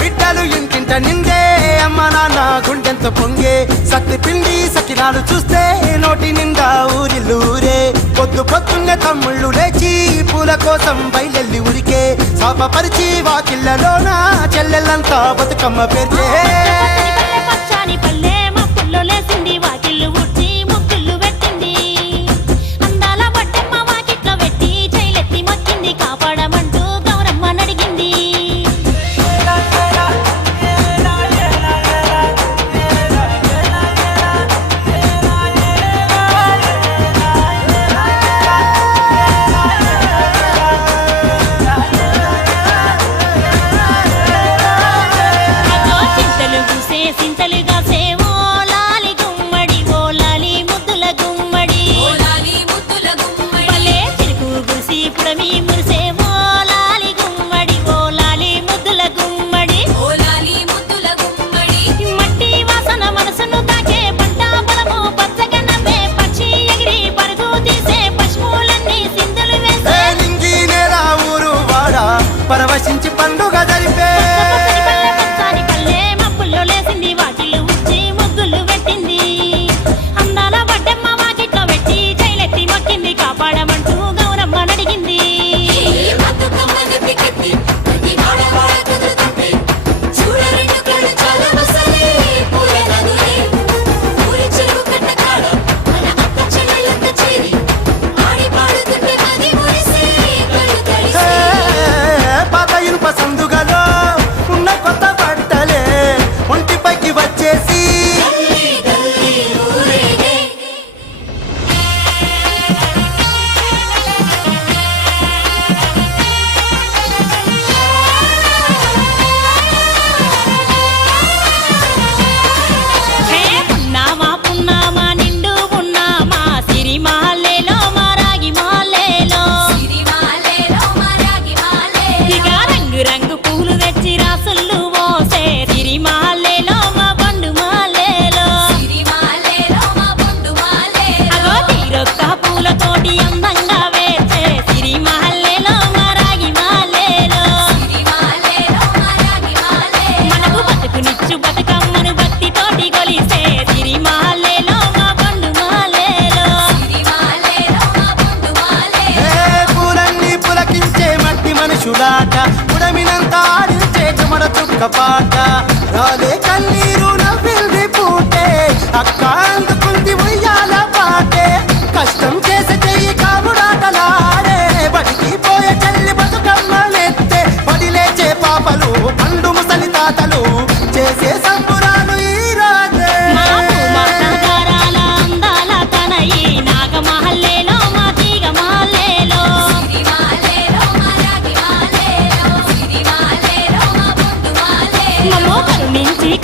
బిడ్డలు ఇంటింట నిందే అమ్మ నాన్న గుండెంత పొంగే సత్తి పిండి సకినాలు చూస్తే నోటి నిండా ఊరిల్లూరే పొద్దున్నే తమ్ముళ్ళు లేచి పూల కోసం బయలెల్లి ఉరికే శాపపరిచి వాకిళ్ళలోన చెల్లెళ్ళంతా బతుకమ్మ పేర్చే పరవశించి పండుగ జరిపే మనుషులాట ఉడమినంత ఆడించే చెమడ చుక్క పాట రాలే కన్నీరు నవ్వింది పూటే అక్క అందుకుంది ఉయ్యాల పాటే కష్టం చేసే చెయ్యి కాముడాటలాడే బడికి పోయే చెల్లి బతుకమ్మలెత్తే పడి లేచే పాపలు పండు ముసలి తాతలు చేసే సంబురాలు ఈ రాజే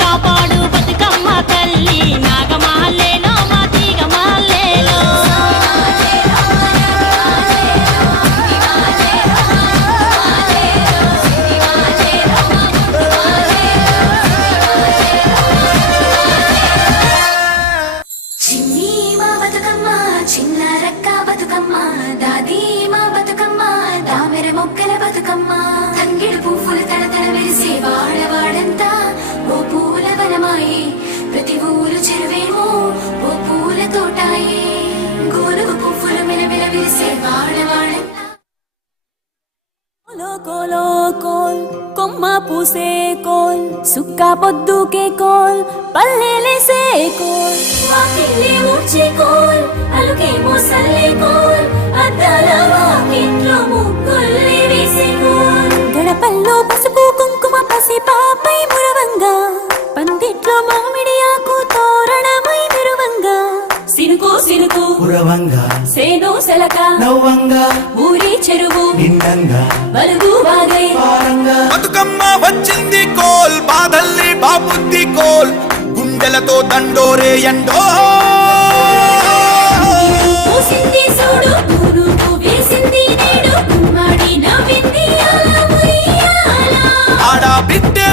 కాపాడు బతుకమ్మ తల్లి నాగమాలేలో మా తీగమాలేలో చిన్ని మా బతుకమ్మ చిన్న రక్క బతుకమ్మ దాది మా బతుకమ్మ దామెర మొక్కల బతుకమ్మ తంగిడు పువ్వులు తడతడ మెరిసే వాడవాడంతా ఓ పూల వనమాయే ప్రతి ఊరు చెరువేమో ఓ పూల తోటాయే గోరుగు పువ్వులు మెలమెల విరిసే వాడవాడంతా కోలో కోల్ కొమ్మ పూసే కోల్ సుక్క పొద్దుకే coal పల్లెలేసే coal వాకిళ్ళే ఊడ్చే coal అలుకేమో Salle coal అద్దాల వాకిట్లో ముగ్గుల్లే వేసే కోల్ గడపల్లో పసుపు కుంకుమ పసి పాపై మురవంగా పందిట్లో మామిడి ఆకు తోరణమై మెరువంగా సినుకు సినుకు పురవంగా సేను సెలక నవ్వంగా ఊరి చెరువు నిండంగా బలుగు వాగై బతుకమ్మ వచ్చింది కోల్ బాధల్ని బాబుద్ది కోల్ గుండెలతో దండోరే ఎండో పూసింది చూడు పూరుకు వేసింది నేడు కుమ్మడి నవ్వింది ఆడ బిడ్డే